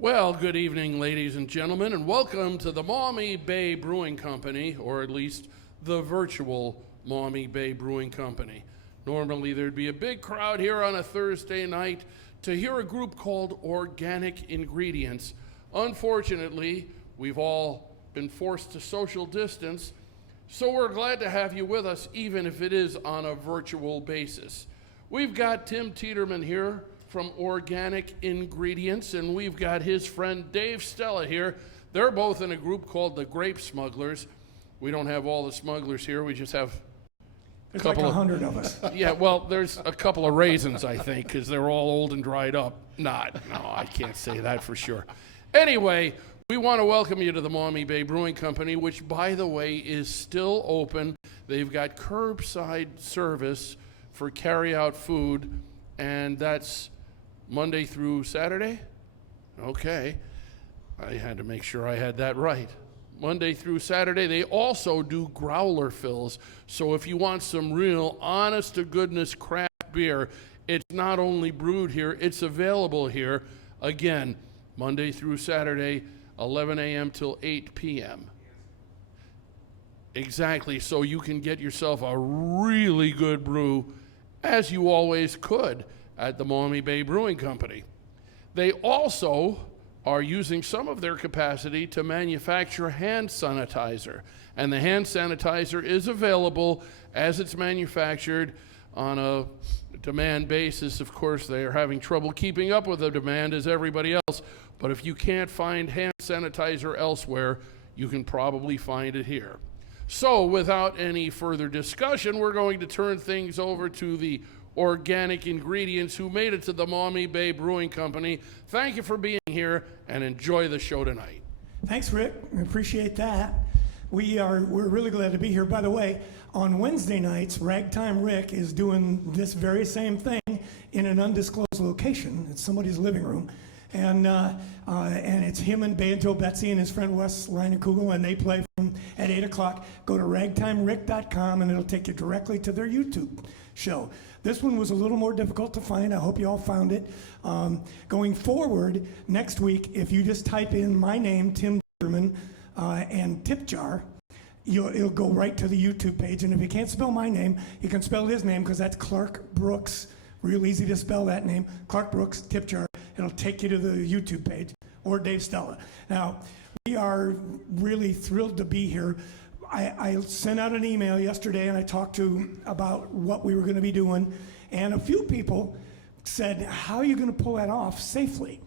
Well, good evening, ladies and gentlemen, and welcome to the Maumee Bay Brewing Company, or at least the virtual Maumee Bay Brewing Company. Normally, there'd be a big crowd here on a Thursday night to hear a group called Organic Ingredients. Unfortunately, we've all been forced to social distance, so we're glad to have you with us, even if it is on a virtual basis. We've got Tim Tiderman here from Organic Ingredients, and we've got his friend Dave Stella here. They're both in a group called the Grape Smugglers. We don't have all the smugglers here. We just have There's like 100 of us. Yeah, well, there's a couple of raisins, I think, because they're all old and dried up. No, I can't say that for sure. Anyway, we want to welcome you to the Maumee Bay Brewing Company, which, by the way, is still open. They've got curbside service for carry-out food, and that's Monday through Saturday? Okay. I had to make sure I had that right. Monday through Saturday. They also do growler fills. So if you want some real honest-to-goodness craft beer, it's not only brewed here, it's available here. Again, Monday through Saturday, 11 a.m. till 8 p.m. Exactly, so you can get yourself a really good brew, as you always could, at the Maumee Bay Brewing Company. They also are using some of their capacity to manufacture hand sanitizer. And the hand sanitizer is available as it's manufactured on a demand basis. Of course, they are having trouble keeping up with the demand as everybody else. But if you can't find hand sanitizer elsewhere, you can probably find it here. So without any further discussion, we're going to turn things over to the Organic Ingredients who made it to the Maumee Bay Brewing Company. Thank you for being here and enjoy the show tonight. Thanks, Rick. I appreciate that. We're really glad to be here. By the way, on Wednesday nights, Ragtime Rick is doing this very same thing in an undisclosed location. It's somebody's living room. And it's him and Banjo Betsy and his friend Wes Leinekugel, and they play at 8 o'clock. Go to ragtimerick.com, and it'll take you directly to their YouTube show. This one was a little more difficult to find. I hope you all found it. Going forward, next week, if you just type in my name, Tim Tiderman, and tip jar, it'll go right to the YouTube page. And if you can't spell my name, you can spell his name, because that's Clark Brooks. Real easy to spell that name. Clark Brooks, tip jar. It'll take you to the YouTube page, or Dave Stella. Now, we are really thrilled to be here. I sent out an email yesterday, and I talked about what we were going to be doing, and a few people said, how are you going to pull that off safely?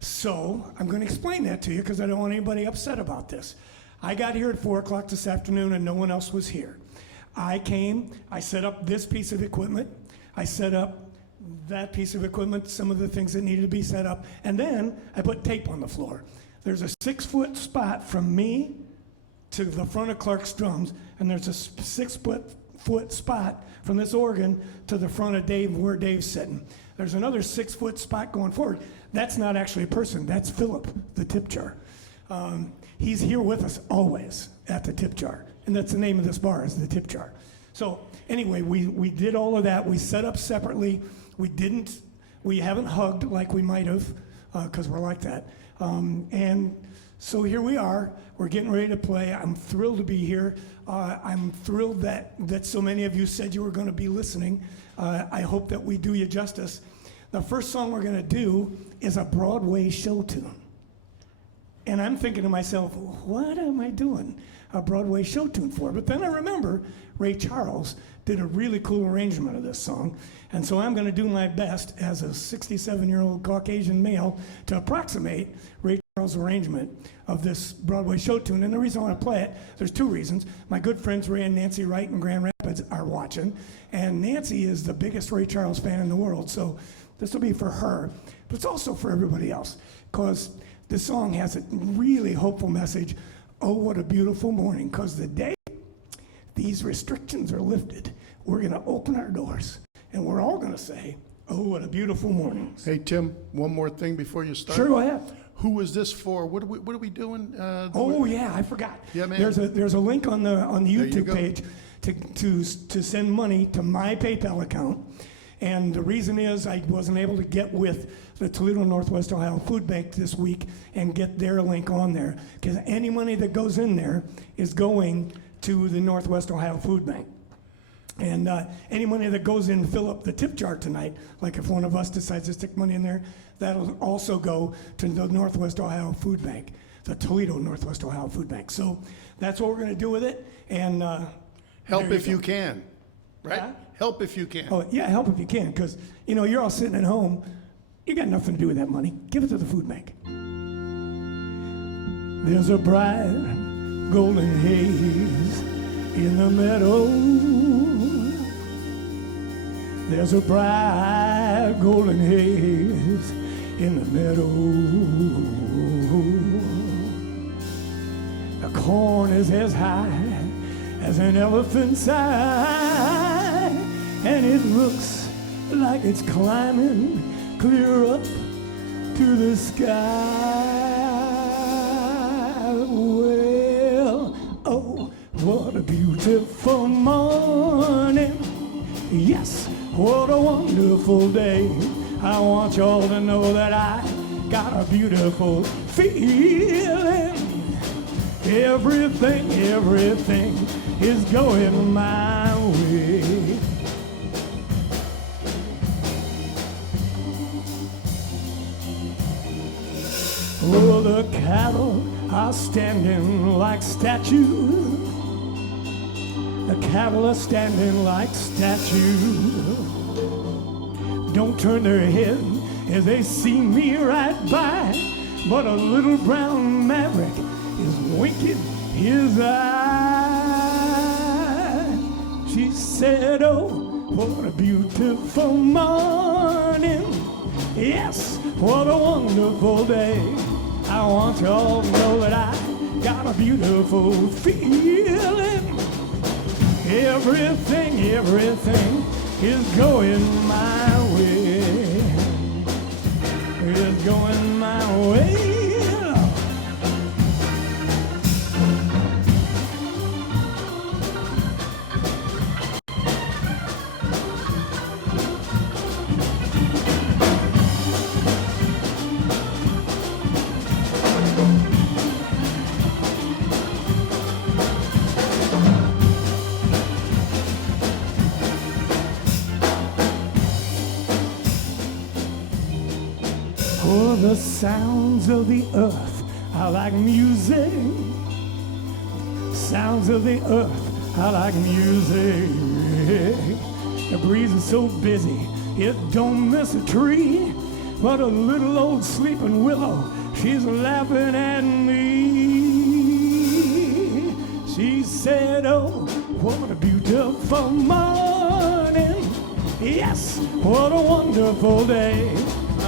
So I'm going to explain that to you, because I don't want anybody upset about this. I got here at 4 o'clock this afternoon, and no one else was here. I came, I set up this piece of equipment, I set up that piece of equipment, some of the things that needed to be set up, and then I put tape on the floor. There's a 6-foot spot from me to the front of Clark's drums, and there's a 6-foot spot from this organ to the front of Dave, where Dave's sitting. There's another 6-foot spot going forward. That's not actually a person, that's Philip, the tip jar. He's here with us always at the tip jar, and that's the name of this bar, is the tip jar. So anyway, we did all of that. We set up separately. We haven't hugged like we might have, because we're like that. And so here we are. We're getting ready to play. I'm thrilled to be here. I'm thrilled that so many of you said you were going to be listening. I hope that we do you justice. The first song we're going to do is a Broadway show tune. And I'm thinking to myself, what am I doing a Broadway show tune for? But then I remember Ray Charles did a really cool arrangement of this song. And so I'm going to do my best as a 67-year-old Caucasian male to approximate Ray Charles' arrangement of this Broadway show tune. And the reason I want to play it, there's two reasons. My good friends Ray and Nancy Wright in Grand Rapids are watching. And Nancy is the biggest Ray Charles fan in the world. So this will be for her. But it's also for everybody else, because this song has a really hopeful message. Oh, what a beautiful morning, because the day these restrictions are lifted, we're going to open our doors, and we're all going to say, oh, what a beautiful morning. Hey, Tim, one more thing before you start. Sure, go ahead. Who is this for? What are we doing? Yeah, I forgot. Yeah, man. There's a link on the YouTube page to send money to my PayPal account. And the reason is I wasn't able to get with the Toledo Northwest Ohio Food Bank this week and get their link on there, because any money that goes in there is going to the Northwest Ohio Food Bank. And any money that goes in to fill up the tip jar tonight, like if one of us decides to stick money in there, that'll also go to the Northwest Ohio Food Bank, the Toledo Northwest Ohio Food Bank. So that's what we're going to do with it. And Help if you can, right? Huh? Help if you can. oh yeah, help if you can, because you're all sitting at home, you got nothing to do with that money. Give it to the food bank. There's a bright golden haze in the meadow. There's a bright golden haze in the meadow. The corn is as high as an elephant's eye, and it looks like it's climbing clear up to the sky. Well, oh, what a beautiful morning. Yes, what a wonderful day. I want y'all to know that I got a beautiful feeling. Everything is going my way. Oh, the cattle are standing like statues. The cattle are standing like statues. Don't turn their head as they see me right by, but a little brown maverick is winking his eye. She said, oh, what a beautiful morning. Yes, what a wonderful day. I want you all to know that I got a beautiful feeling. Everything is going my way. Is going my way. Oh, the sounds of the earth are like music. Sounds of the earth are like music. The breeze is so busy, it don't miss a tree. But a little old sleeping willow, she's laughing at me. She said, oh, what a beautiful morning. Yes, what a wonderful day.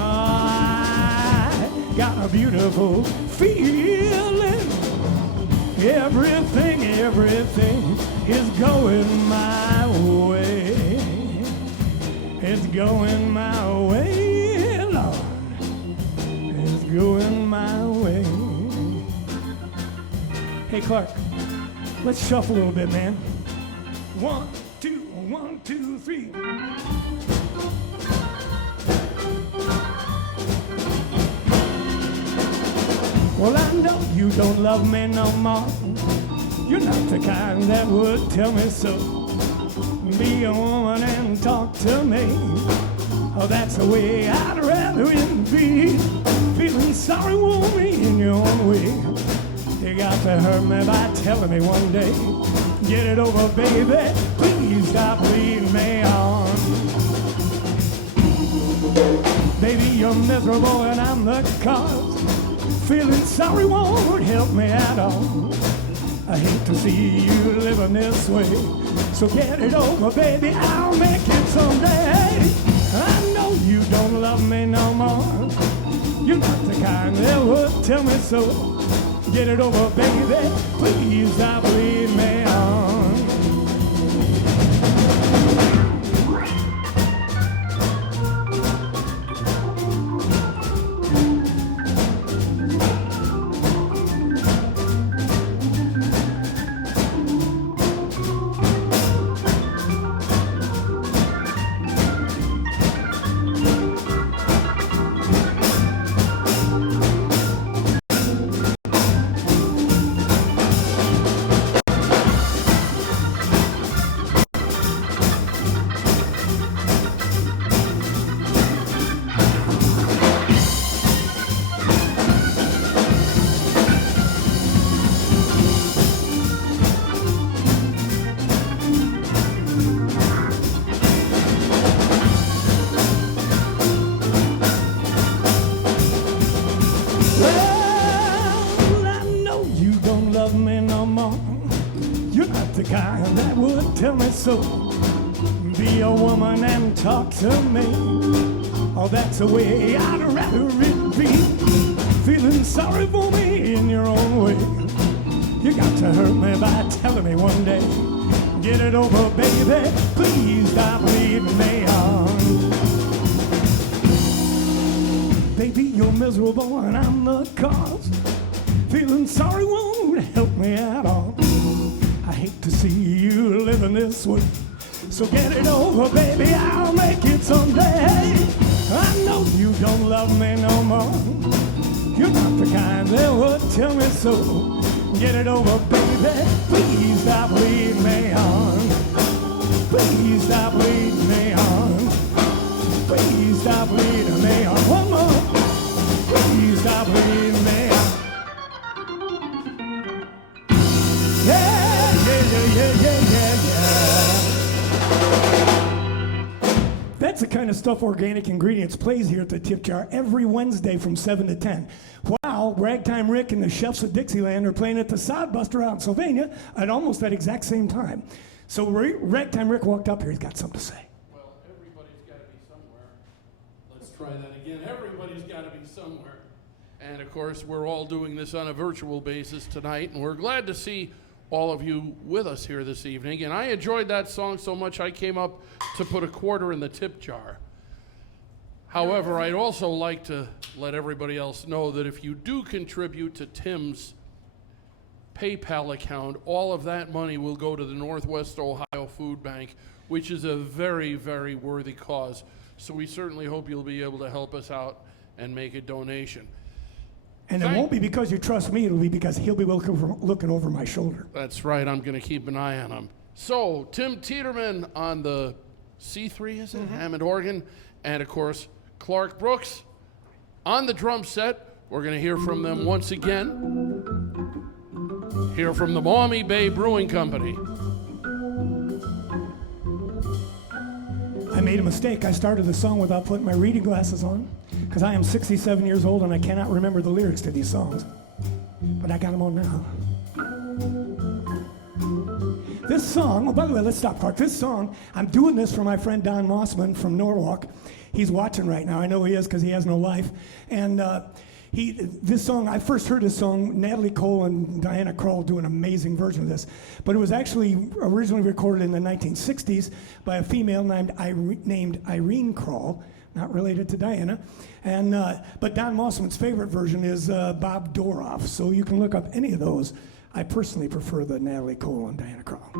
I got a beautiful feeling. Everything is going my way. It's going my way, Lord. It's going my way. Hey, Clark, let's shuffle a little bit, man. 1, 2, 1, 2, 3. Well, I know you don't love me no more. You're not the kind that would tell me so. Be a woman and talk to me. Oh, that's the way I'd rather it be. Feeling sorry won't be in your own way. You got to hurt me by telling me one day. Get it over, baby. Please stop leading me on. Baby, you're miserable and I'm the cause. Feeling sorry won't help me at all. I hate to see you living this way. So get it over, baby, I'll make it someday. I know you don't love me no more. You're not the kind that would tell me so. Get it over, baby, please stop leading me on. so. Be a woman and talk to me. Oh, that's the way I'd rather it be. Feeling sorry for me in your own way. You got to hurt me by telling me one day. Get it over, baby. Please stop leading me on. Baby, you're miserable and I'm the cause. Feeling sorry won't help me at all. I hate to see you living this way. So get it over, baby, I'll make it someday. I know you don't love me no more. You're not the kind that would tell me so. Get it over, baby, please stop leading me on. Please stop leading me on. Please stop leading me on. One more. Please stop leading me on. Yeah, yeah, yeah, yeah, yeah, yeah, yeah. That's the kind of stuff Organic Ingredients plays here at the Tip Jar every Wednesday from 7 to 10. Wow, Ragtime Rick and the Chefs of Dixieland are playing at the Sodbuster out in Sylvania at almost that exact same time. So Ragtime Rick walked up here, he's got something to say. Well, everybody's got to be somewhere. Let's try that again. Everybody's got to be somewhere. And of course, we're all doing this on a virtual basis tonight, and we're glad to see all of you with us here this evening. And I enjoyed that song so much I came up to put a quarter in the tip jar. However, I'd also like to let everybody else know that if you do contribute to Tim's PayPal account, all of that money will go to the Northwest Ohio Food Bank, which is a very, very worthy cause. So we certainly hope you'll be able to help us out and make a donation. And it won't be because you trust me, it'll be because he'll be looking over my shoulder. That's right, I'm going to keep an eye on him. So, Tim Tiderman on the C3, is it? Mm-hmm. Hammond organ. And of course, Clark Brooks on the drum set. We're going to hear from them once again. Hear from the Maumee Bay Brewing Company. I made a mistake. I started the song without putting my reading glasses on because I am 67 years old and I cannot remember the lyrics to these songs. But I got them on now. This song, oh, by the way, let's stop, Clark. This song, I'm doing this for my friend Don Mossman from Norwalk. He's watching right now. I know he is because he has no life. And this song, I first heard this song, Natalie Cole and Diana Krall do an amazing version of this. But it was actually originally recorded in the 1960s by a female named Irene Krall, not related to Diana. And but Don Mossman's favorite version is Bob Doroff. So you can look up any of those. I personally prefer the Natalie Cole and Diana Krall.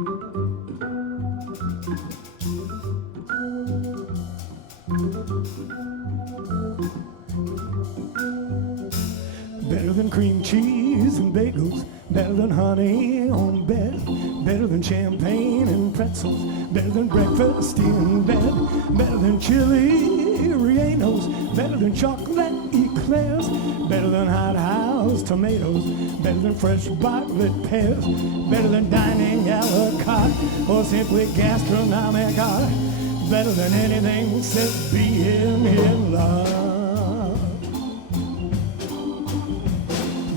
Better than cream cheese and bagels, better than honey on bed, better than champagne and pretzels, better than breakfast in bed, better than chili rellenos, better than chocolate eclairs, better than hot house tomatoes, better than fresh bartlett pears, better than dining a la carte or simply gastronomic art, better than anything except being in love.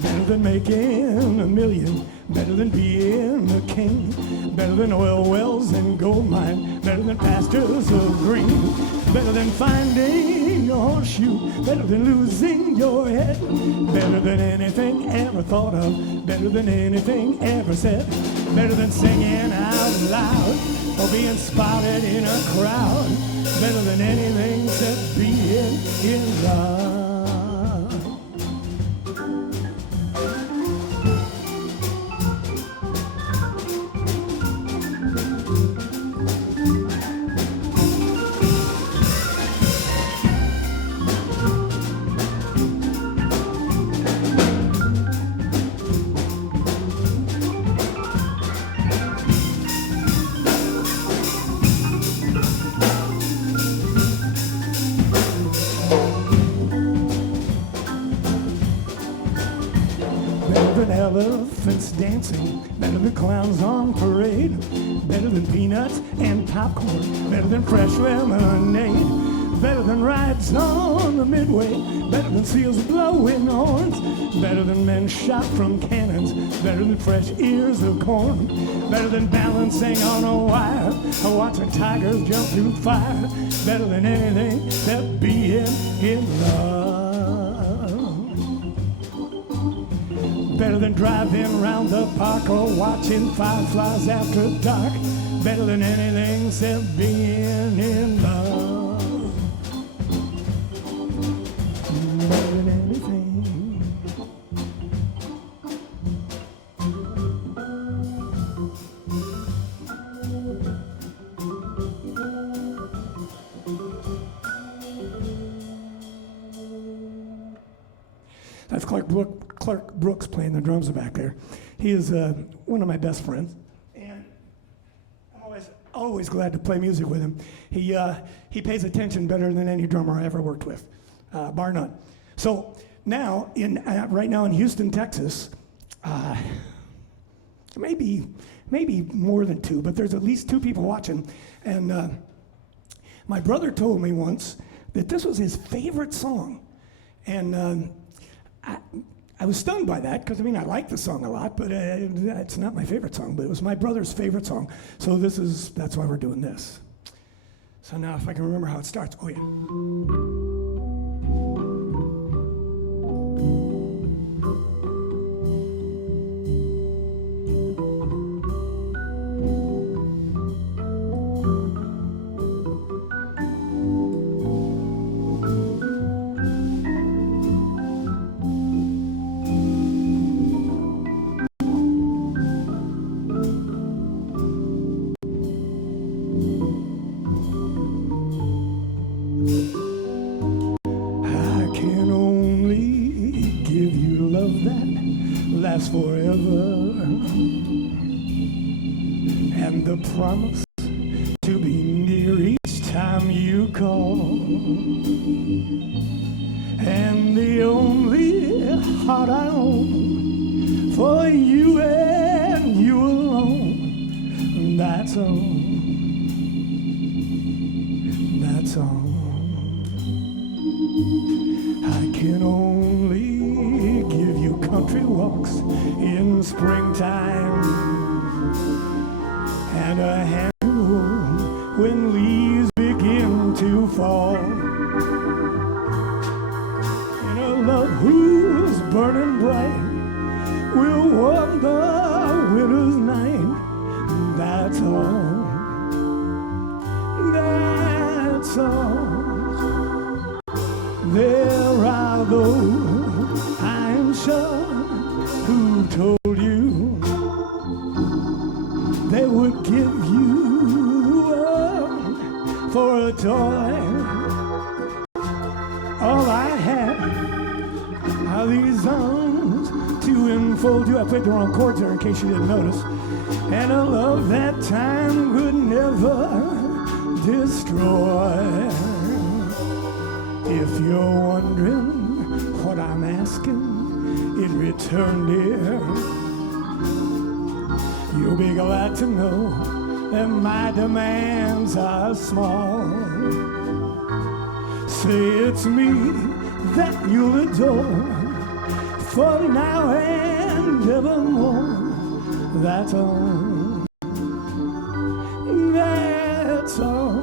Better than making a million, better than being a king, better than oil wells and gold mines, better than pastures of green, better than finding your horseshoe, better than losing your head, better than anything ever thought of, better than anything ever said, better than singing out loud or being spotted in a crowd, better than anything except being in love. Elephants dancing, better than clowns on parade, better than peanuts and popcorn, better than fresh lemonade, better than rides on the midway, better than seals blowing horns, better than men shot from cannons, better than fresh ears of corn, better than balancing on a wire, or watching tigers jump through fire, better than anything except being in love. Better than driving round the park or watching fireflies after dark, better than anything except being in love. Better than anything. That's Clark Brooks playing the drums back there. He is one of my best friends, and I'm always glad to play music with him. He pays attention better than any drummer I ever worked with, bar none. So now, right now in Houston, Texas, maybe more than two, but there's at least two people watching. And my brother told me once that this was his favorite song, and I was stunned by that because, I mean, I like the song a lot, but it's not my favorite song, but it was my brother's favorite song. So that's why we're doing this. So now if I can remember how it starts. Oh, yeah. Forever, and the promise to be near each time you call, and the only heart I own for you and you alone. That's all. That's all. I can only give you country walks in springtime and a hand to hold when leaves begin to fall, and a love who's burning bright will warm the winter's night. That's all. That's all. There are those, I'm sure, who told you they would give you the world for a toy. All I have are these arms to enfold you. I played the wrong chords there in case you didn't notice. And a love that time could never destroy. If you're wondering what I'm asking in return, dear, you'll be glad to know that my demands are small. Say it's me that you'll adore for now and evermore. That's all. That's all.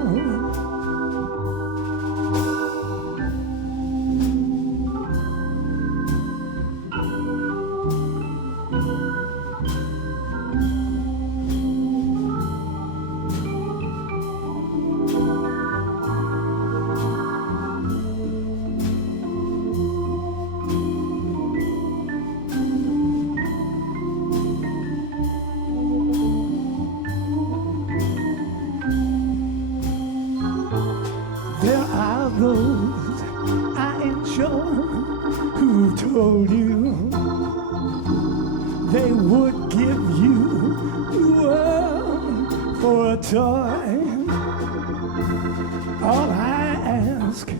Told you they would give you the world for a toy. All I ask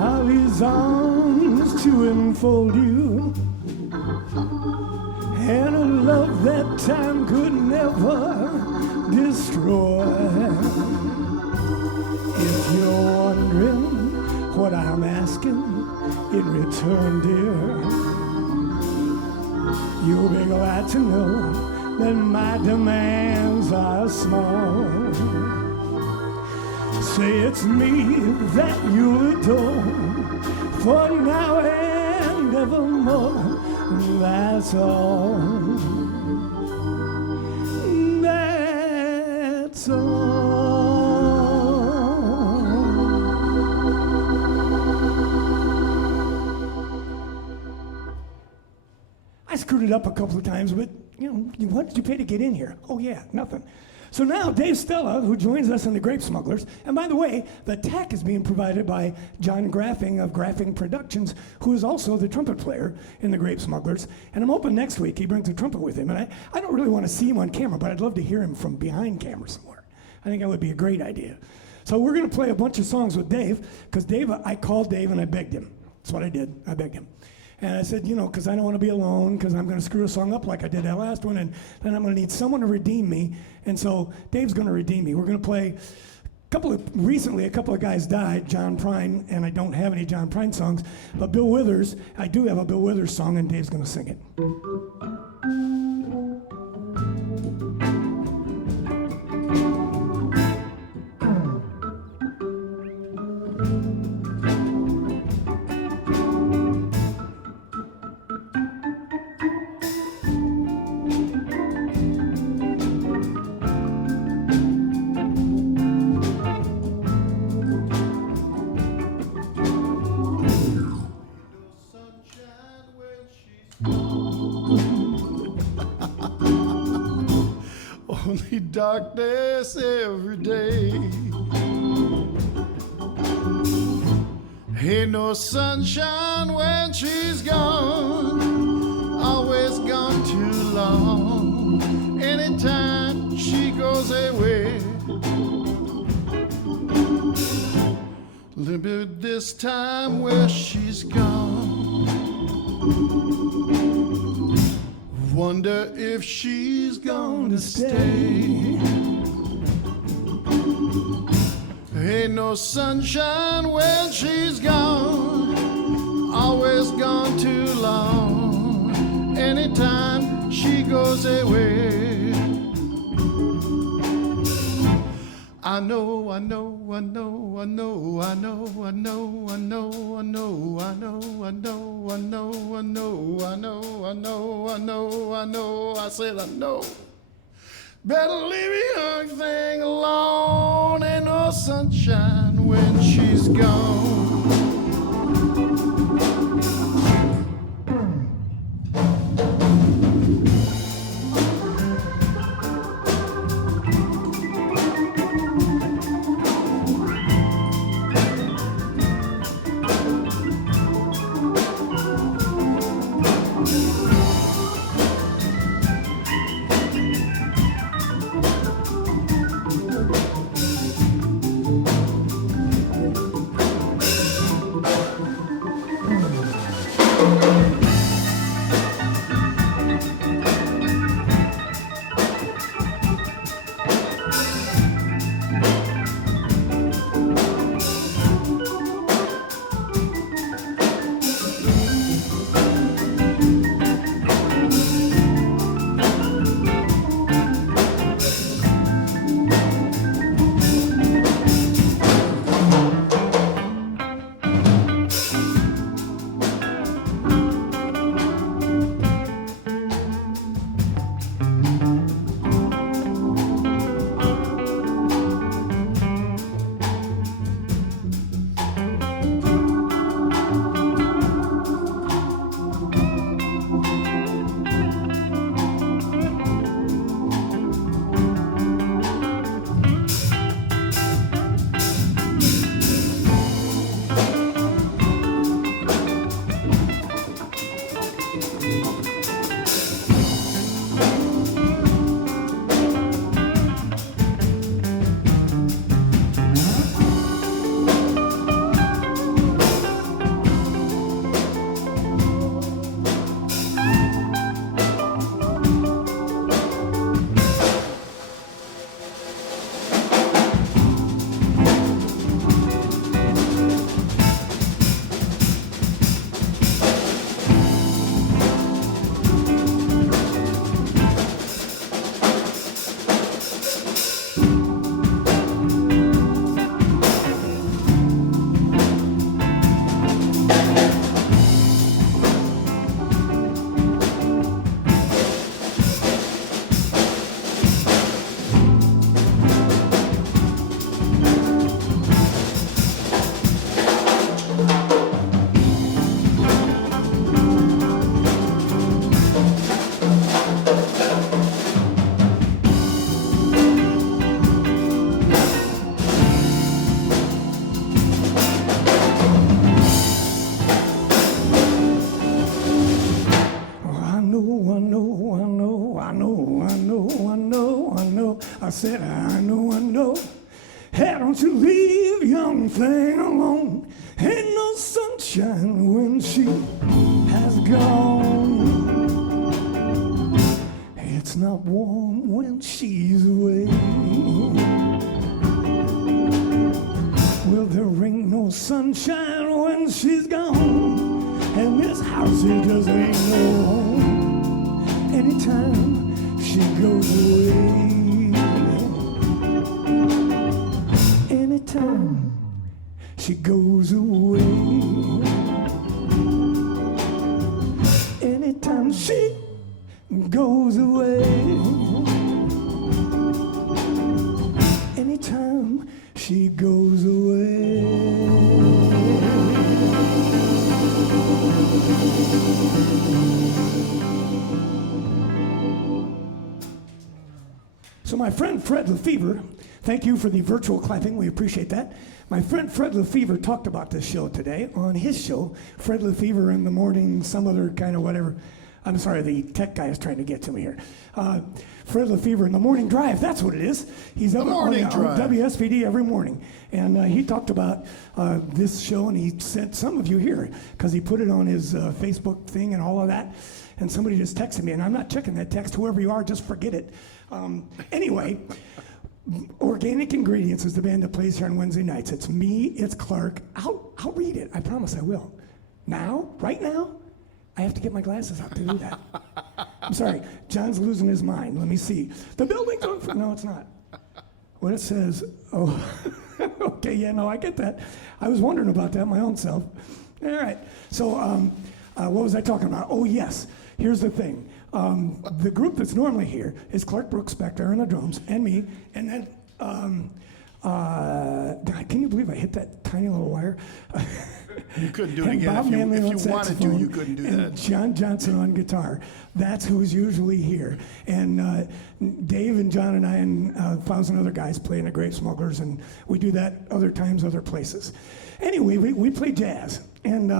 are these arms to enfold you, and a love that time could never destroy. If you're wondering what I'm asking in return, dear. You'll be glad to know that my demands are small. Say it's me that you'll adore for now and evermore. That's all. That's all. I screwed it up a couple of times, but what did you pay to get in here? Oh yeah, nothing. So now Dave Stella, who joins us in the Grape Smugglers, and by the way, the tech is being provided by John Graffing of Graffing Productions, who is also the trumpet player in the Grape Smugglers. And I'm hoping next week he brings a trumpet with him. And I don't really want to see him on camera, but I'd love to hear him from behind camera somewhere. I think that would be a great idea. So we're going to play a bunch of songs with Dave, because I called Dave and I begged him. That's what I did. I begged him. And I said, because I don't want to be alone, because I'm going to screw a song up like I did that last one, and then I'm going to need someone to redeem me. And so Dave's going to redeem me. We're going to play recently a couple of guys died, John Prine, and I don't have any John Prine songs, but Bill Withers, I do have a Bill Withers song, and Dave's going to sing it. Only darkness every day. Ain't no sunshine when she's gone. Always gone too long. Anytime she goes away. Little bit this time where she's gone. Wonder if she's gonna stay. Ain't no sunshine when she's gone. Always gone too long. Anytime she goes away. I know, I know, I know, I know, I know, I know, I know, I know, I know, I know, I know, I know, I know, I know, I know, I know, I said I know. Better leave a young thing alone. Ain't no sunshine when she's gone. leave young thing alone. Ain't no sunshine when she has gone. It's not warm when she's away. Well, there ain't no sunshine when she's gone, and this house here just ain't no home. Anytime she goes away, anytime she goes away, anytime she goes away, anytime she goes away. So my friend Fred Lefevre, thank you for the virtual clapping, we appreciate that. My friend Fred Lefevre talked about this show today on his show, Fred Lefevre in the Morning, some other kind of whatever. I'm sorry, the tech guy is trying to get to me here. Fred Lefevre in the Morning Drive, that's what it is. He's up on WSPD every morning. And he talked about this show, and he sent some of you here, because he put it on his Facebook thing and all of that. And somebody just texted me, and I'm not checking that text. Whoever you are, just forget it. Anyway, Organic Ingredients is the band that plays here on Wednesday nights. It's me, it's Clark. I'll read it, I promise I will. Now, right now, I have to get my glasses out to do that. I'm sorry, John's losing his mind. Let me see. The building's on fire. No, it's not. What it says, oh, okay, yeah, no, I get that. I was wondering about that my own self. All right, so what was I talking about? Oh, yes, here's the thing. The group that's normally here is Clark Brooks back there on the drums, and me, and then, God, can you believe I hit that tiny little wire? You couldn't do it And again Bob if Manley on you wanted to. saxophone, You couldn't do and that. John Johnson on guitar. That's who's usually here. And Dave and John and I and 1,000 other guys play in the Grape Smugglers, and we do that other times, other places. Anyway, we play jazz. And,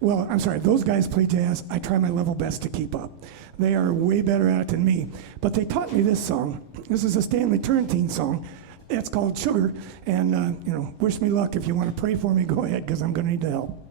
well, I'm sorry, those guys play jazz. I try my level best to keep up. They are way better at it than me. But they taught me this song. This is a Stanley Turrentine song. It's called Sugar, and you know, wish me luck. If you want to pray for me, go ahead, because I'm going to need the help.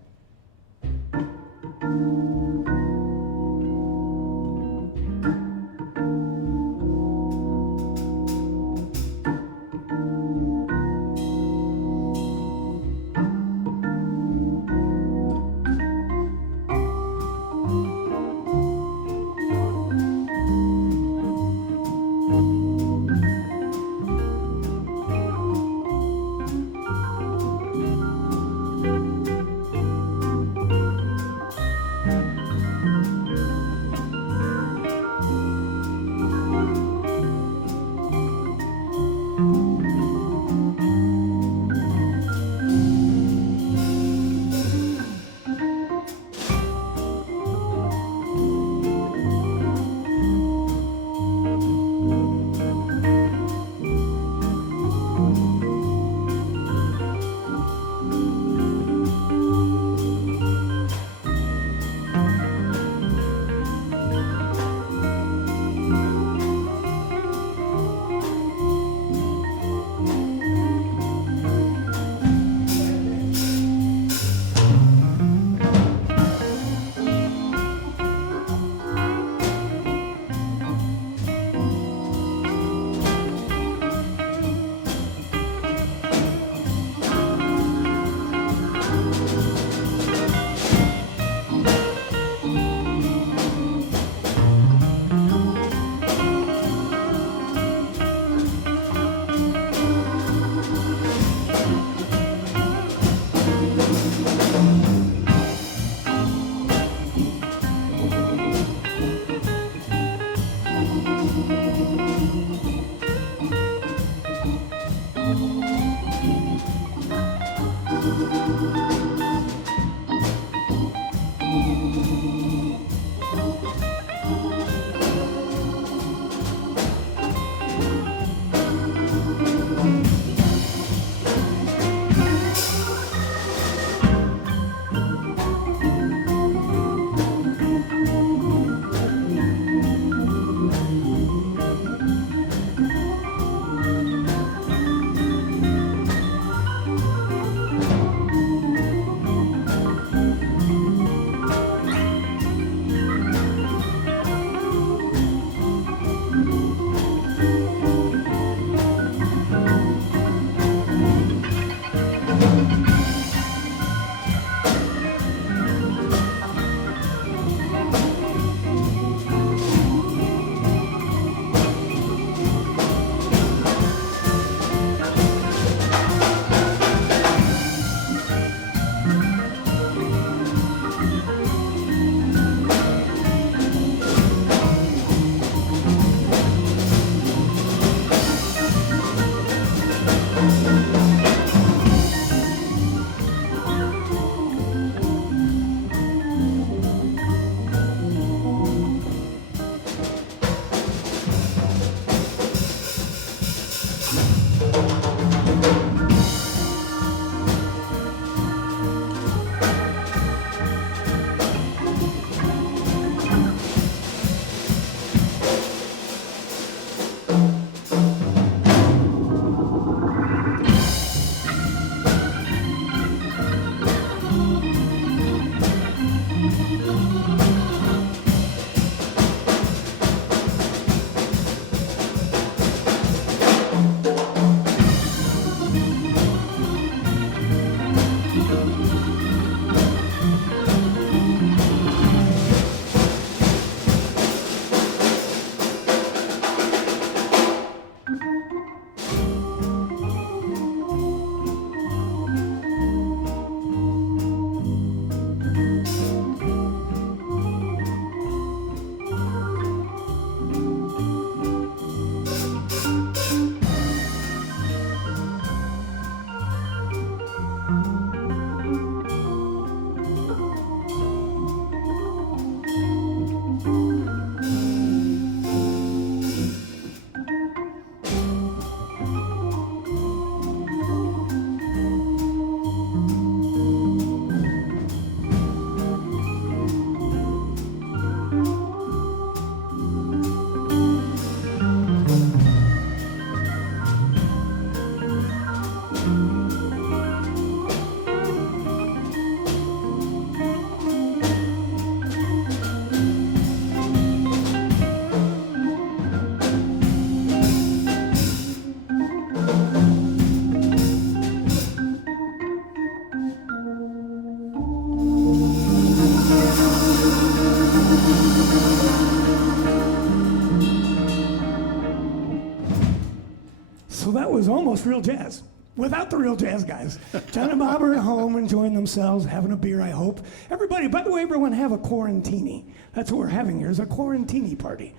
almost real jazz. Without the real jazz guys. John and Bob are at home enjoying themselves, having a beer, I hope. Everybody, by the way, everyone have a quarantini. That's what we're having here, is a quarantini party.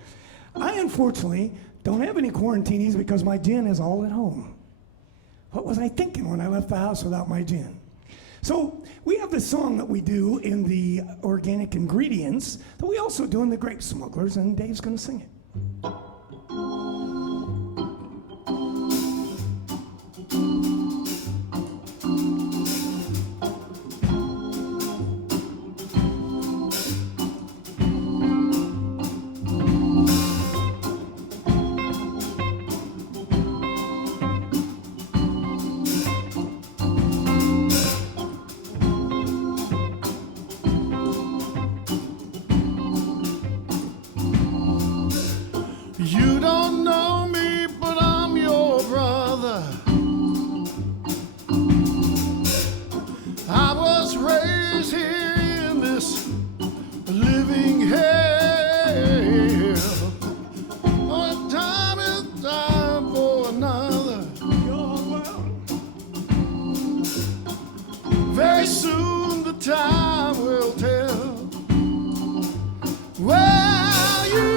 I, unfortunately, don't have any quarantinis because my gin is all at home. What was I thinking when I left the house without my gin? So we have this song that we do in the organic ingredients that we also do in the Grape Smugglers, and Dave's going to sing it. You don't know me, but I'm your brother. I was raised here in this living hell. One time is time for another. Very soon the time will tell. Well, you,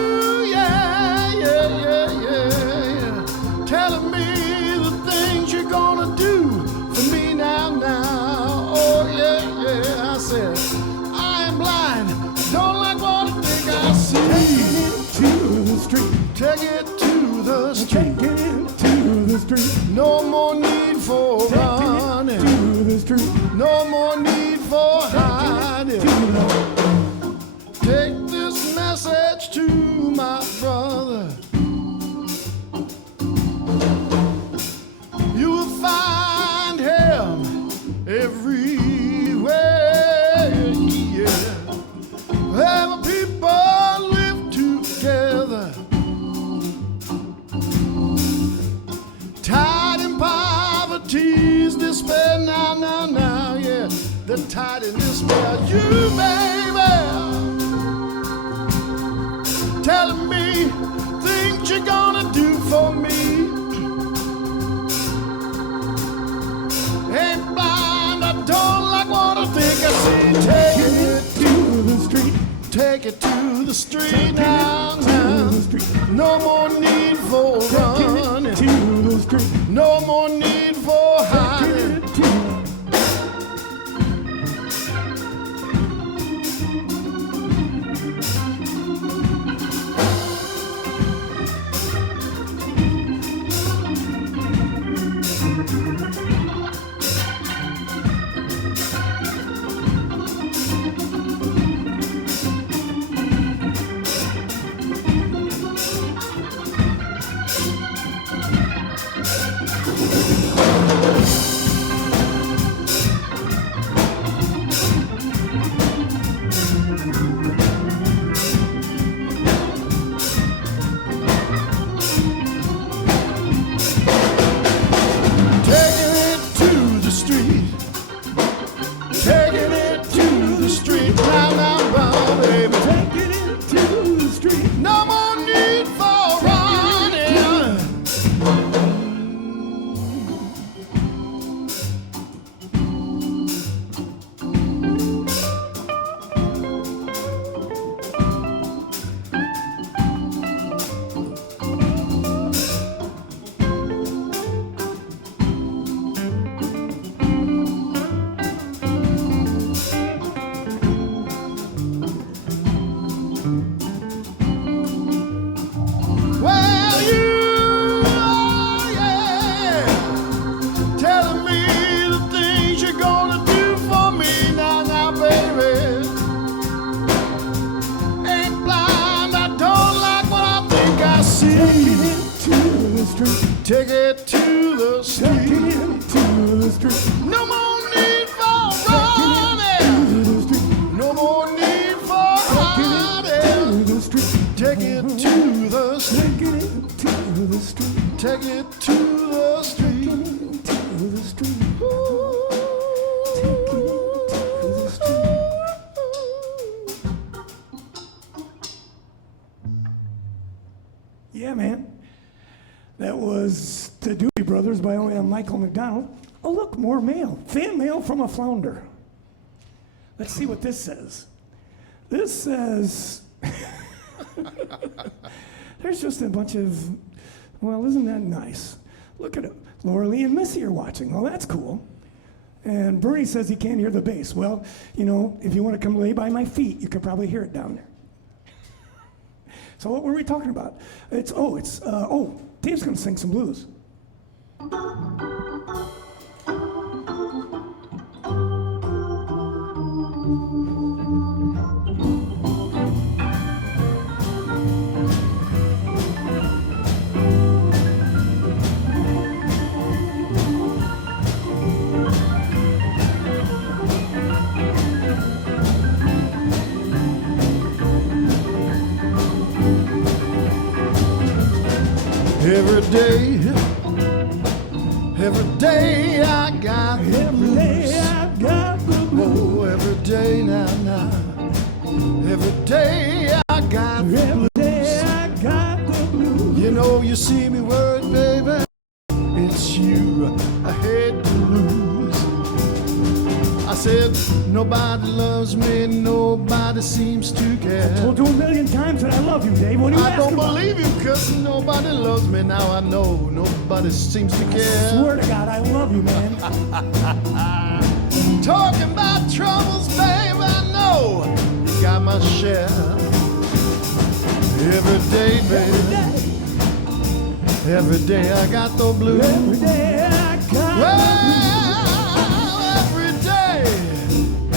telling me the things you're gonna do for me now. Oh, yeah, I said, I am blind, don't like what I think I see. Take it to the street. Take it to the street. Take it to the street. No more need for running. Take it to the street. No more need for hiding. Take this message to my brother. You will find him everywhere, yeah. Where the people live together, tied in poverty's despair. Now, yeah. The tied in despair. You, baby, telling me things you're gonna do for me. Ain't blind, I don't like what I think I see. Take it to the street. Take it to the street now. No more need for running. To the street. No more need for hiding. Take it to the street. Take it to the street. No more need for running. No more need for hiding. Take it to the street. Take it to the street. Take it to the street. To the street. Take it to the street. Yeah, man. That was the Doobie Brothers by only Michael McDonald. Oh, look, more mail. Fan mail from a flounder. Let's see what this says. This says, there's just a bunch of, well, isn't that nice? Look at it. Laura Lee and Missy are watching. Well, that's cool. And Bernie says he can't hear the bass. Well, you know, if you want to come lay by my feet, you could probably hear it down there. So what were we talking about? Dave's going to sing some blues. Every day I got the blues. Oh, every day now. Every day I got the blues. You know, you see me worried, baby. It's you I hate to lose. I said, nobody loves me, nobody seems to care. I told you 1,000,000 times that I love you, Dave. What do you I don't believe you, cause nobody loves me. Now I know nobody seems to care. I swear to God, I love you, man. Talking about troubles, babe, I know you got my share. Every day, baby. Every day I got the blues. Every day I got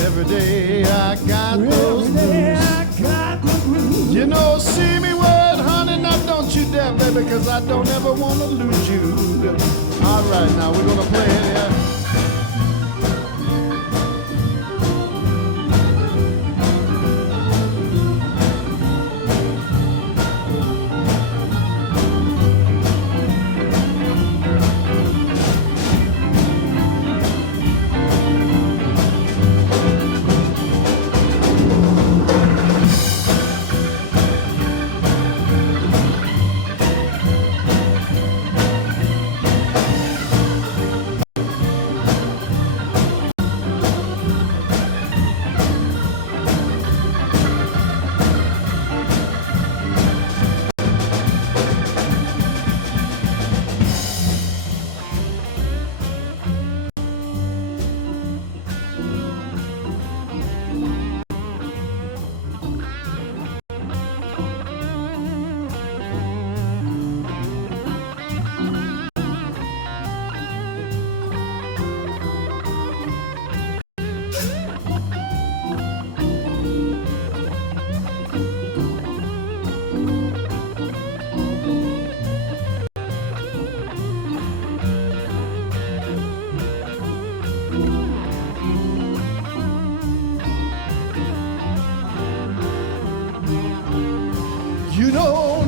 Every day I got those blues. You know, see me word, honey, now don't you dare, baby, cause I don't ever want to lose you. All right, now we're gonna play it here.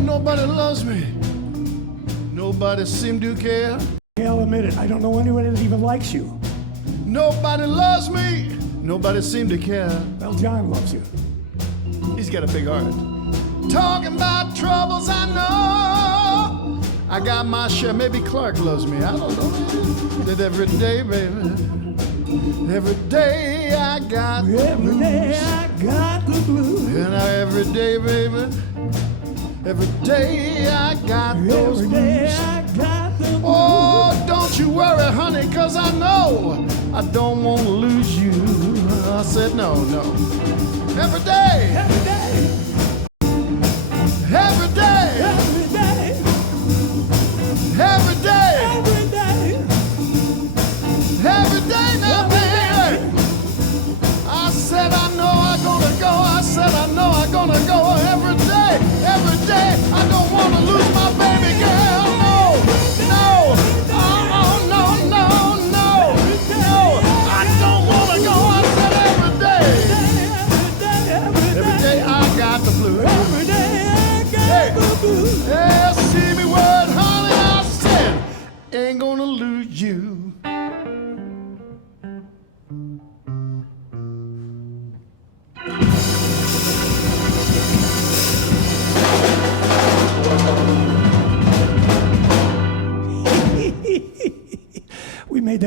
Nobody loves me. Nobody seems to care. I'll admit it. I don't know anyone that even likes you. Nobody loves me. Nobody seems to care. Well, John loves you. He's got a big heart. Talking about troubles, I know. I got my share. Maybe Clark loves me. I don't know. That every day, baby. Every day I got the Every day I got the blues. And every day, baby. Every day I got those Every day I got the blues. Oh, don't you worry, honey, cause I know I don't want to lose you. I said no. Every day. Every day. Every day. Every day. Every day. Every day. Every day now, baby. I said I know I'm gonna go. I said I know I'm gonna go every day. Every day. I don't want to lose my baby girl. No. No. I don't want to go. I said every day. Every day I got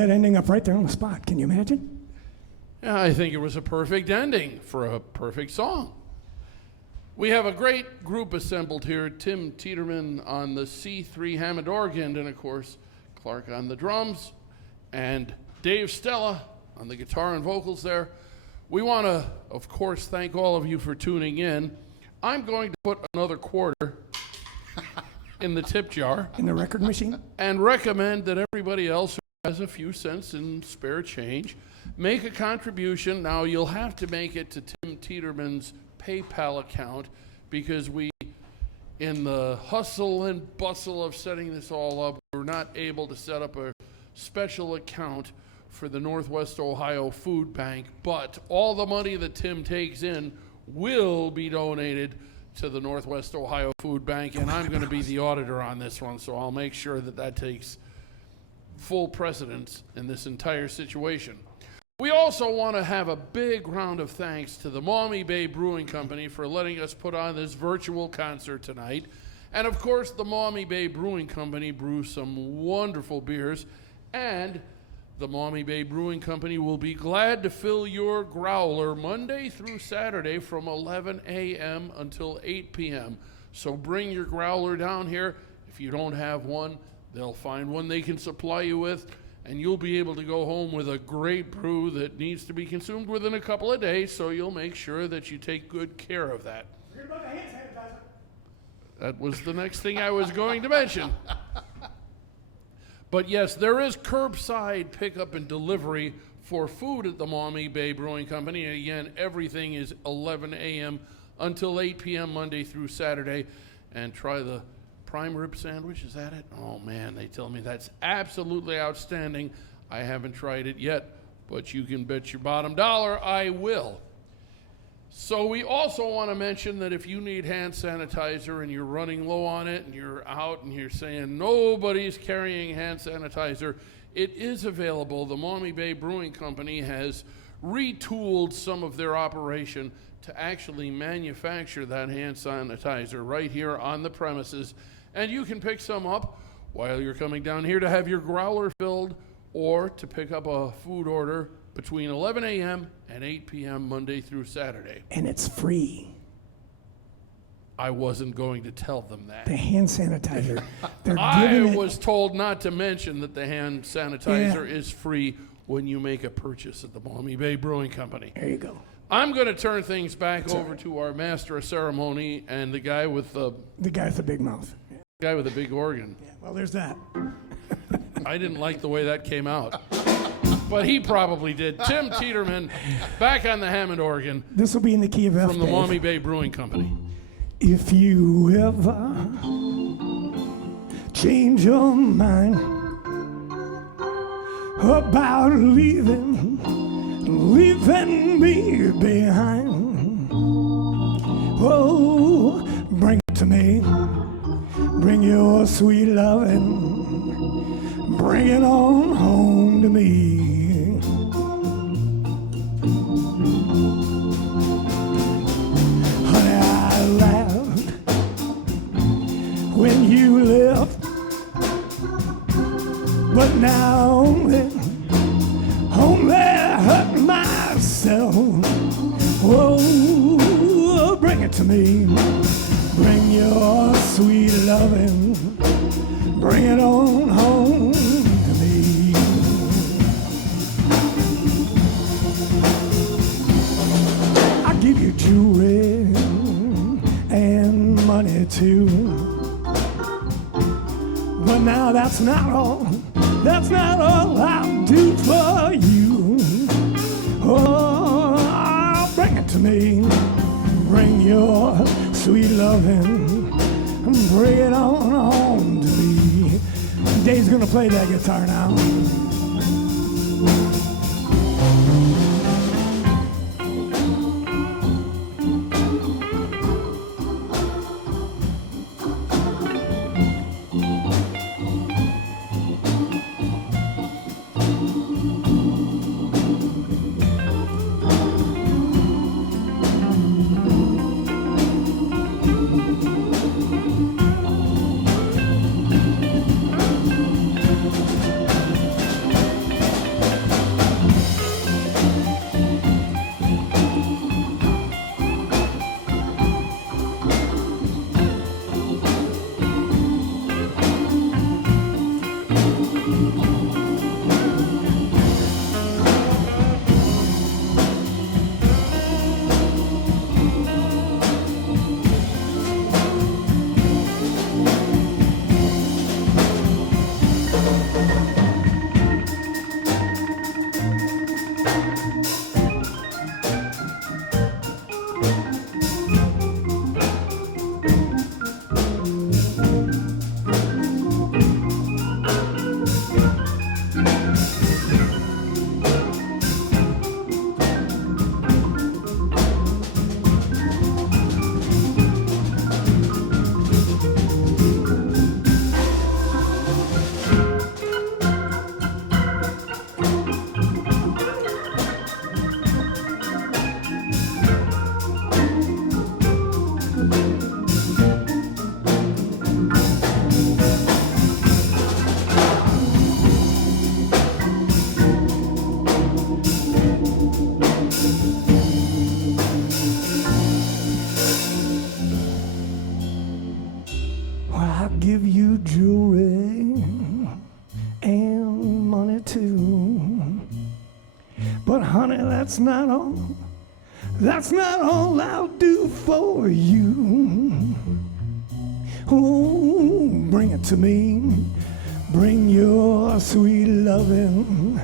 that ending up right there on the spot. Can you imagine? Yeah, I think it was a perfect ending for a perfect song. We have a great group assembled here. Tim Tiderman on the C3 Hammond organ, and of course, Clark on the drums, and Dave Stella on the guitar and vocals there. We want to, of course, thank all of you for tuning in. I'm going to put another quarter in the tip jar. In the record machine? And recommend that everybody else who has a few cents in spare change make a contribution. Now, you'll have to make it to Tim Tiderman's PayPal account, because we, in the hustle and bustle of setting this all up, we're not able to set up a special account for the Northwest Ohio Food Bank, but all the money that Tim takes in will be donated to the Northwest Ohio Food Bank, and I'm going to be the auditor on this one, so I'll make sure that that takes full precedence in this entire situation. We also want to have a big round of thanks to the Maumee Bay Brewing Company for letting us put on this virtual concert tonight. And of course, the Maumee Bay Brewing Company brews some wonderful beers, and the Maumee Bay Brewing Company will be glad to fill your growler Monday through Saturday from 11 a.m. until 8 p.m. So bring your growler down here. If you don't have one, they'll find one they can supply you with, and you'll be able to go home with a great brew that needs to be consumed within a couple of days, so you'll make sure that you take good care of that. Forget about the hand sanitizer. That was the next thing I was going to mention. But yes, there is curbside pickup and delivery for food at the Maumee Bay Brewing Company. And again, everything is 11 a.m. until 8 p.m. Monday through Saturday. And try the prime rib sandwich. Is that it? Oh man, they tell me that's absolutely outstanding. I haven't tried it yet, but you can bet your bottom dollar I will. So we also want to mention that if you need hand sanitizer and you're running low on it and you're out and you're saying nobody's carrying hand sanitizer, it is available. The Maumee Bay Brewing Company has retooled some of their operation to actually manufacture that hand sanitizer right here on the premises, and you can pick some up while you're coming down here to have your growler filled or to pick up a food order between 11 a.m. and 8 p.m. Monday through Saturday. And it's free. I wasn't going to tell them that. The hand sanitizer. They're I giving was told not to mention that the hand sanitizer is free when you make a purchase at the Maumee Bay Brewing Company. There you go. I'm going to turn things back over to our master of ceremony and the guy with the guy with the big mouth. guy with the big organ. Yeah, well, there's that. I didn't like the way that came out, but he probably did. Tim Tiderman, back on the Hammond organ. This will be in the key of F, from the Dave. Maumee Bay Brewing Company. If you ever change your mind about leaving me behind, oh, bring it to me. Bring your sweet loving, bring it on home to me. Honey, I laughed when you left, but now only hurt myself. Oh, bring it to me. Bring your sweet loving, bring it on home to me. I'll give you jewelry and money too, but now that's not all I'll do for you. Oh, bring it to me. Bring your sweet loving, bring it on home to me. Dave's gonna play that guitar now. But honey, that's not all. That's not all I'll do for you. Oh, bring it to me. Bring your sweet loving.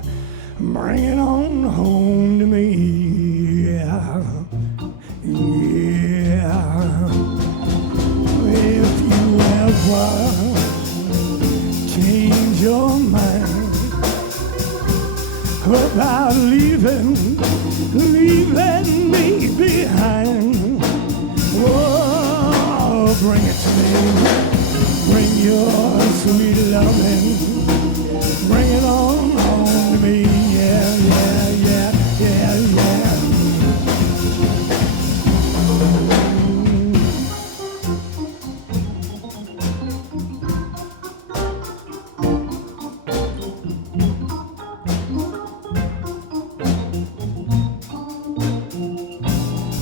Bring it on home to me. Yeah. Yeah. If you ever change your mind about leaving me behind, oh, bring it to me. Bring your sweet loving. Bring it on home to me. Yeah, yeah, yeah, yeah, yeah.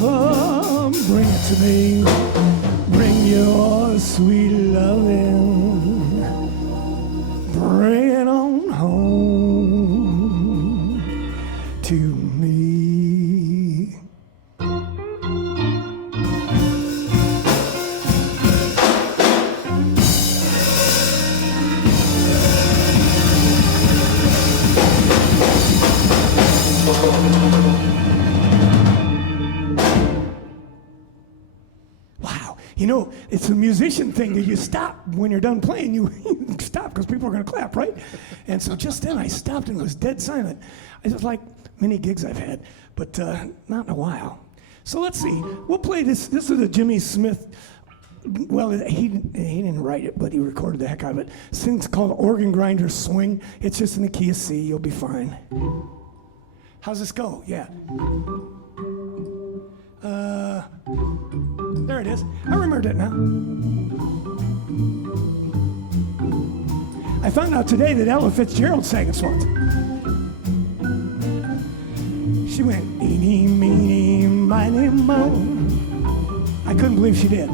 Oh, bring it to me. Bring your sweet loving. Bring it on home to me. Wow. You know, it's a musician thing that you stop when you're done playing. You stop because people are going to clap, right? And so just then I stopped and it was dead silent. It was like many gigs I've had, but not in a while. So let's see. We'll play this. This is a Jimmy Smith. Well, he didn't write it, but he recorded the heck out of it. This thing's called Organ Grinder Swing. It's just in the key of C. You'll be fine. How's this go? Yeah. There it is. I remembered it now. I found out today that Ella Fitzgerald sang this once. She went, eeny, meeny, miny, mo. I couldn't believe she did.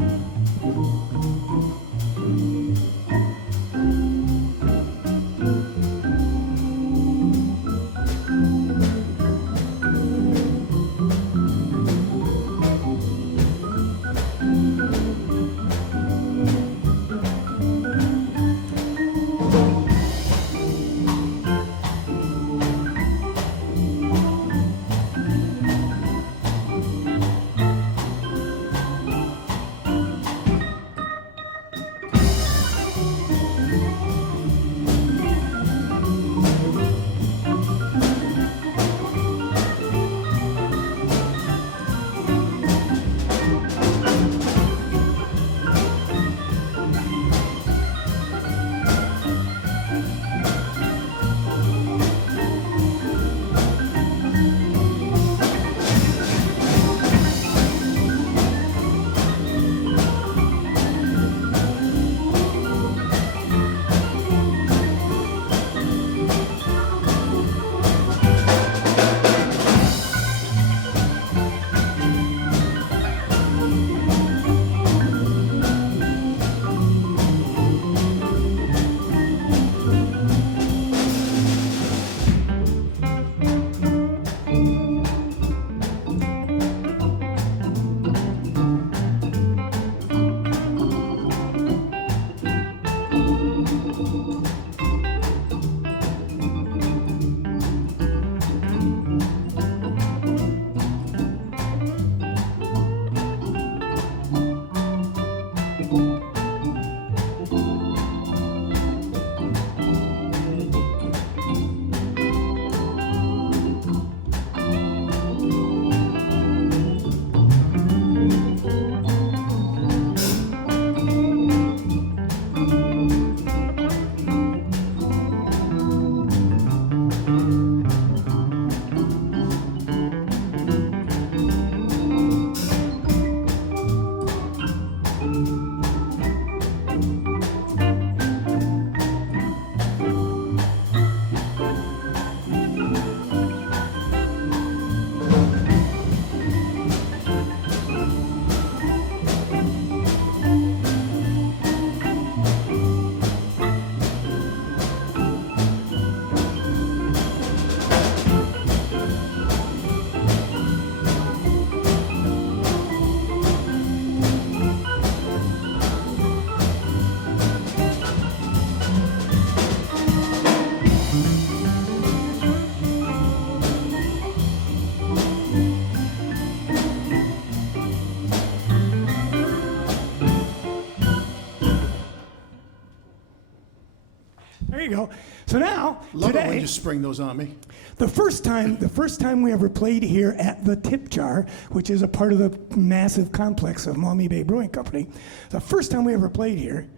go. So now, Love it when today, you spring those on me. the first time we ever played here at the Tip Jar, which is a part of the massive complex of Maumee Bay Brewing Company, the first time we ever played here,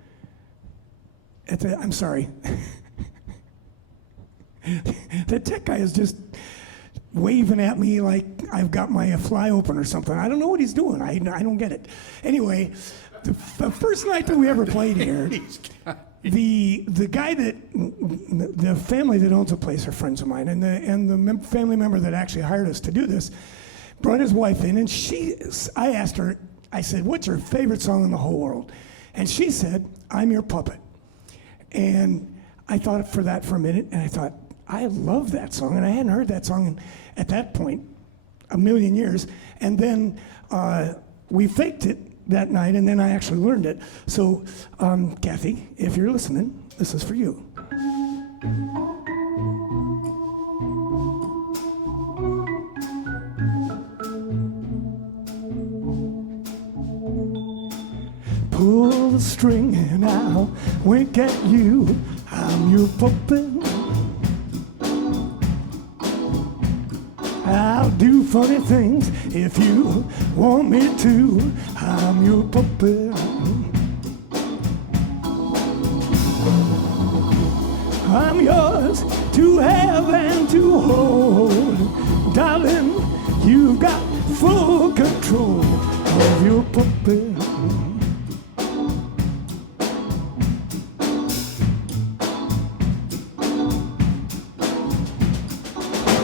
I'm sorry, the tech guy is just waving at me like I've got my fly open or something. I don't know what he's doing. I don't get it. Anyway, the first night that we ever played here, the guy the family that owns the place are friends of mine, and the family member that actually hired us to do this brought his wife in, and I asked her, I said, "What's your favorite song in the whole world?" And she said, "I'm Your Puppet." And I thought for a minute, and I thought, I love that song, and I hadn't heard that song at that point a million years. And then we faked it that night, and then I actually learned it. So, Kathy, if you're listening, this is for you. Pull the string and I'll wink at you. I'm your puppet. I'll do funny things if you want me to. I'm your puppet. I'm yours to have and to hold. Darling, you've got full control of your puppet.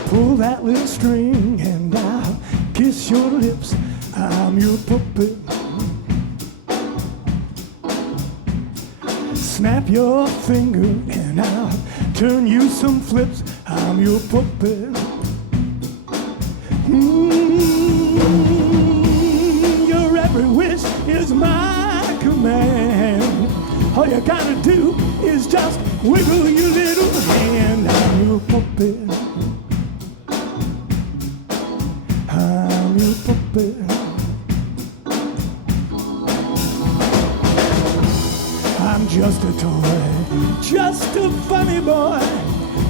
Pull that little string and I'll kiss your lips. I'm your puppet. Snap your finger and I'll turn you some flips. I'm your puppet. Your every wish is my command. All you gotta do is just wiggle your little hand. I'm your puppet. I'm your puppet. I'm just a toy, just a funny boy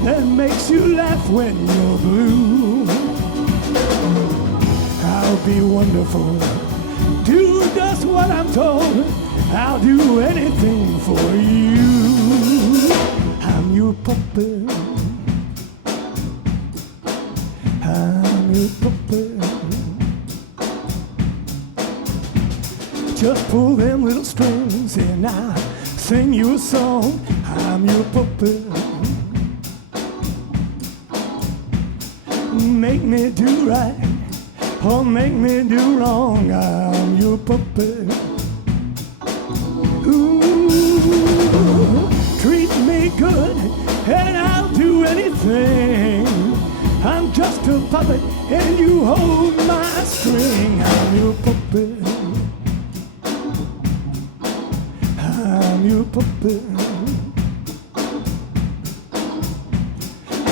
that makes you laugh when you're blue. I'll be wonderful, do just what I'm told. I'll do anything for you. I'm your puppet. I'm your puppet. Just pull them little strings and I'll sing you a song. I'm your puppet. Make me do right or make me do wrong. I'm your puppet. Ooh, treat me good and I'll do anything. I'm just a puppet and you hold my string. I'm your puppet. I'm your puppet.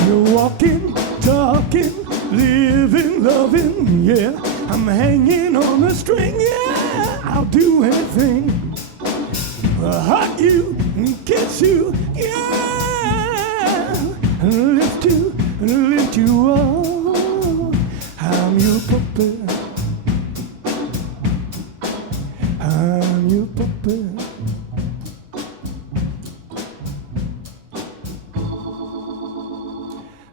You're walking, talking, living, loving, yeah. I'm hanging on a string, yeah. I'll do anything. Hug you and kiss you, yeah. Lift you up. I'm your puppet. I'm your puppet.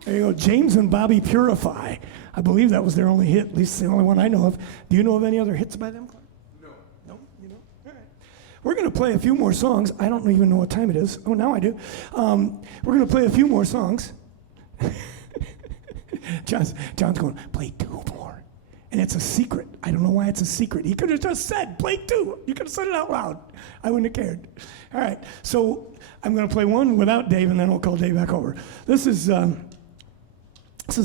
There you go, James and Bobby Purify. I believe that was their only hit, at least the only one I know of. Do you know of any other hits by them? No. No? You know? All right. We're going to play a few more songs. I don't even know what time it is. Oh, now I do. We're going to play a few more songs. John's going, play 2 more. And it's a secret. I don't know why it's a secret. He could have just said, play 2. You could have said it out loud. I wouldn't have cared. All right. So I'm going to play one without Dave, and then we'll call Dave back over. This is a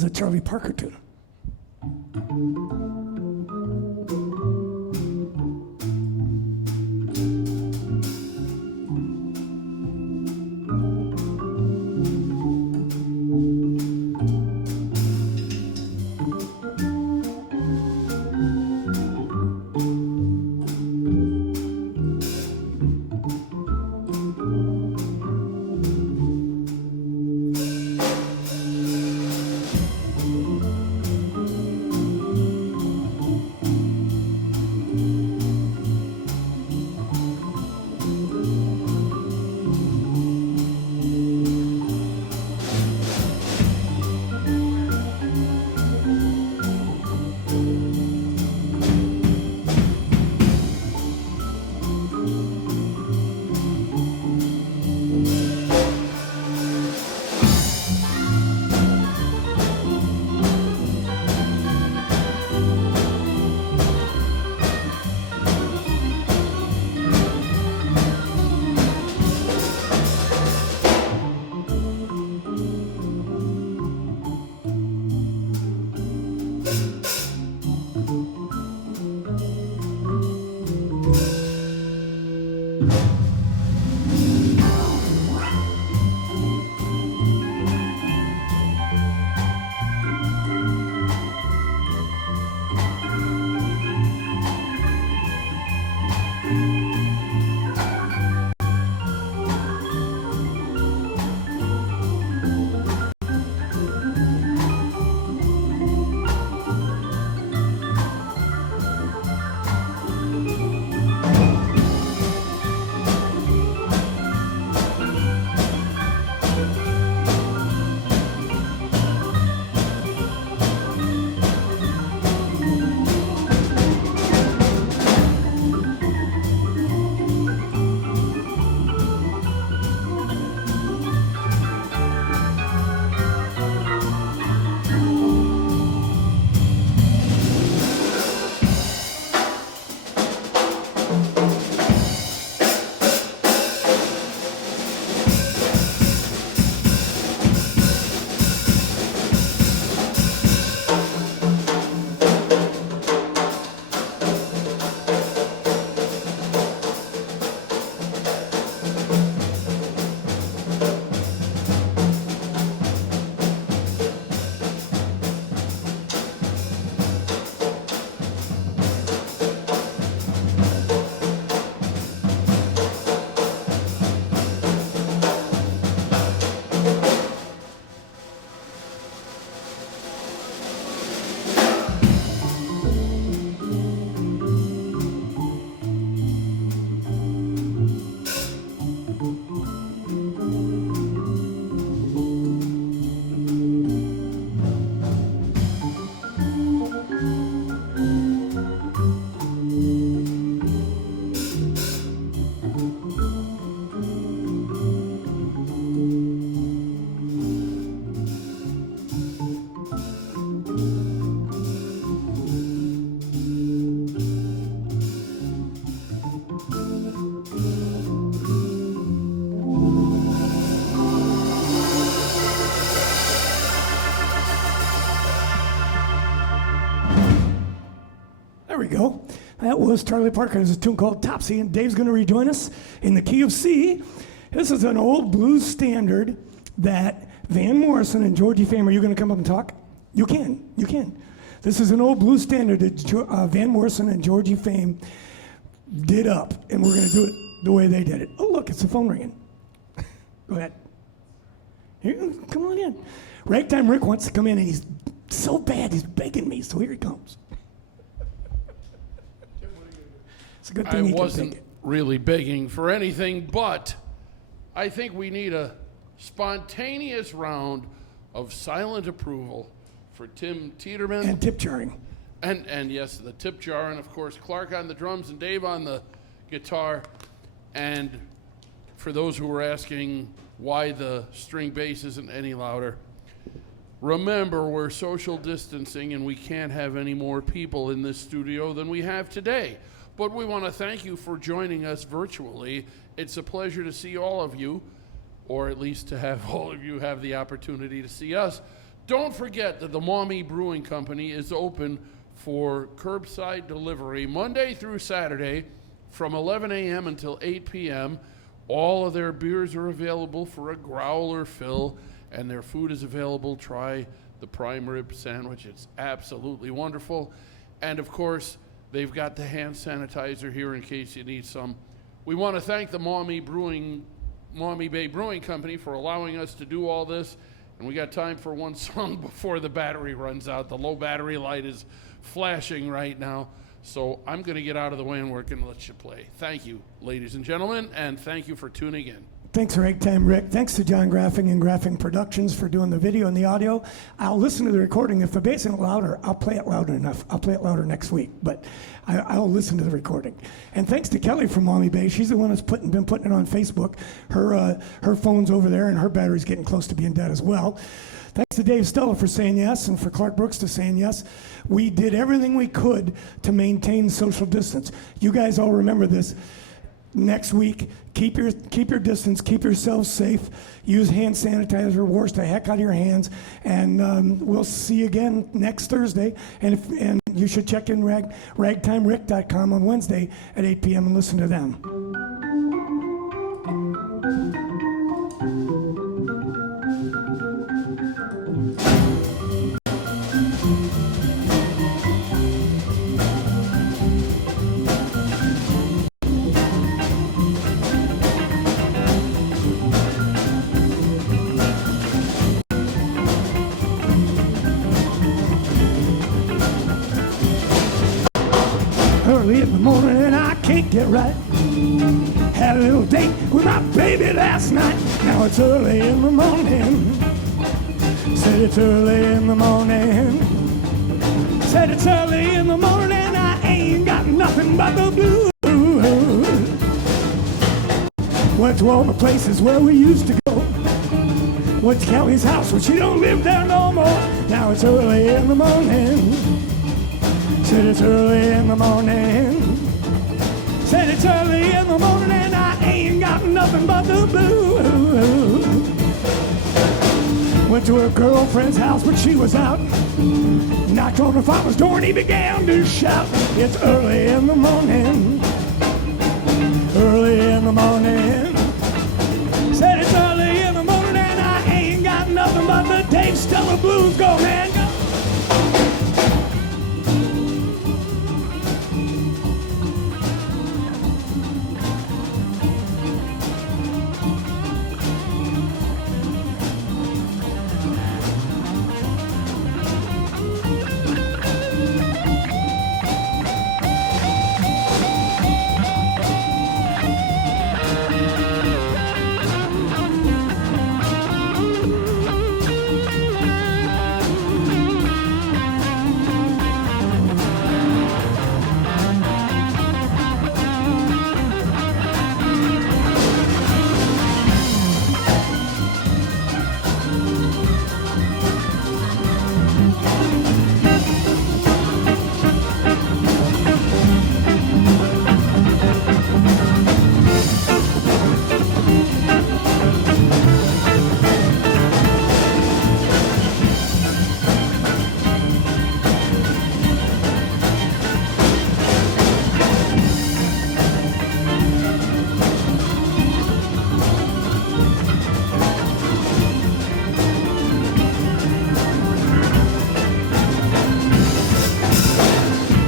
Charlie Parker tune. There we go. That was Charlie Parker. There's a tune called Topsy, and Dave's going to rejoin us in the key of C. This is an old blues standard that Van Morrison and Georgie Fame. Are you going to come up and talk? You can. This is an old blues standard that Van Morrison and Georgie Fame did up, and we're going to do it the way they did it. Oh, look, it's the phone ringing. Go ahead. Here, come on in. Ragtime Rick wants to come in, and he's so bad, he's begging me, so here he comes. It's a good thing I he can wasn't take it. really begging for anything, but I think we need a spontaneous round of silent approval for Tim Tiderman. And tip jarring. And yes, the tip jar, and of course Clark on the drums and Dave on the guitar. And for those who were asking why the string bass isn't any louder, remember we're social distancing and we can't have any more people in this studio than we have today. But we want to thank you for joining us virtually. It's a pleasure to see all of you, or at least to have all of you have the opportunity to see us. Don't forget that the Maumee Brewing Company is open for curbside delivery Monday through Saturday from 11 a.m. until 8 p.m. All of their beers are available for a growler fill, and their food is available. Try the prime rib sandwich. It's absolutely wonderful. And of course, they've got the hand sanitizer here in case you need some. We want to thank the Maumee Bay Brewing Company for allowing us to do all this. And we got time for one song before the battery runs out. The low battery light is flashing right now. So I'm going to get out of the way and we're going to let you play. Thank you, ladies and gentlemen, and thank you for tuning in. Thanks, Ragtime Rick. Thanks to John Graffing and Graffing Productions for doing the video and the audio. I'll listen to the recording. If the bass isn't louder, I'll play it loud enough. I'll play it louder next week, but I'll listen to the recording. And thanks to Kelly from Maumee Bay. She's the one that's been putting it on Facebook. Her phone's over there, and her battery's getting close to being dead as well. Thanks to Dave Stella for saying yes, and for Clark Brooks to saying yes. We did everything we could to maintain social distance. You guys all remember this. Next week, keep your distance, keep yourselves safe, use hand sanitizer, wash the heck out of your hands, and we'll see you again next Thursday. And you should check in ragtimerick.com on Wednesday at 8 p.m. and listen to them. Early in the morning and I can't get right. Had a little date with my baby last night. Now it's early in the morning. Said it's early in the morning. Said it's early in the morning. I ain't got nothing but the blues. Went to all the places where we used to go. Went to Kelly's house, but she don't live there no more. Now it's early in the morning. Said it's early in the morning. Said it's early in the morning and I ain't got nothing but the blues. Went to her girlfriend's house but she was out. Knocked on her father's door and he began to shout. It's early in the morning. Early in the morning. Said it's early in the morning and I ain't got nothing but the Dave Stella blues. Go man, go.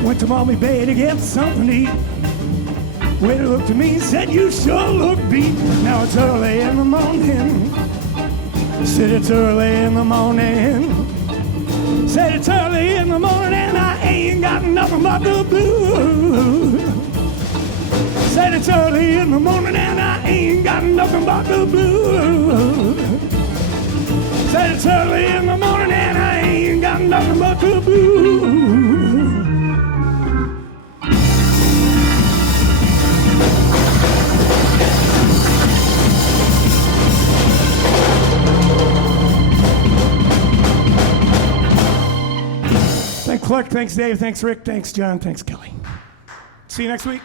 Went to Maumee Bay to get something to eat. Waiter looked at me and said, you sure look beat. Now it's early in the morning. Said it's early in the morning. Said it's early in the morning and I ain't got nothing but the blues. Said it's early in the morning and I ain't got nothing but the blues. Said it's early in the morning and I ain't got nothing but the blues. Thanks, Clark. Thanks, Dave. Thanks, Rick. Thanks, John. Thanks, Kelly. See you next week.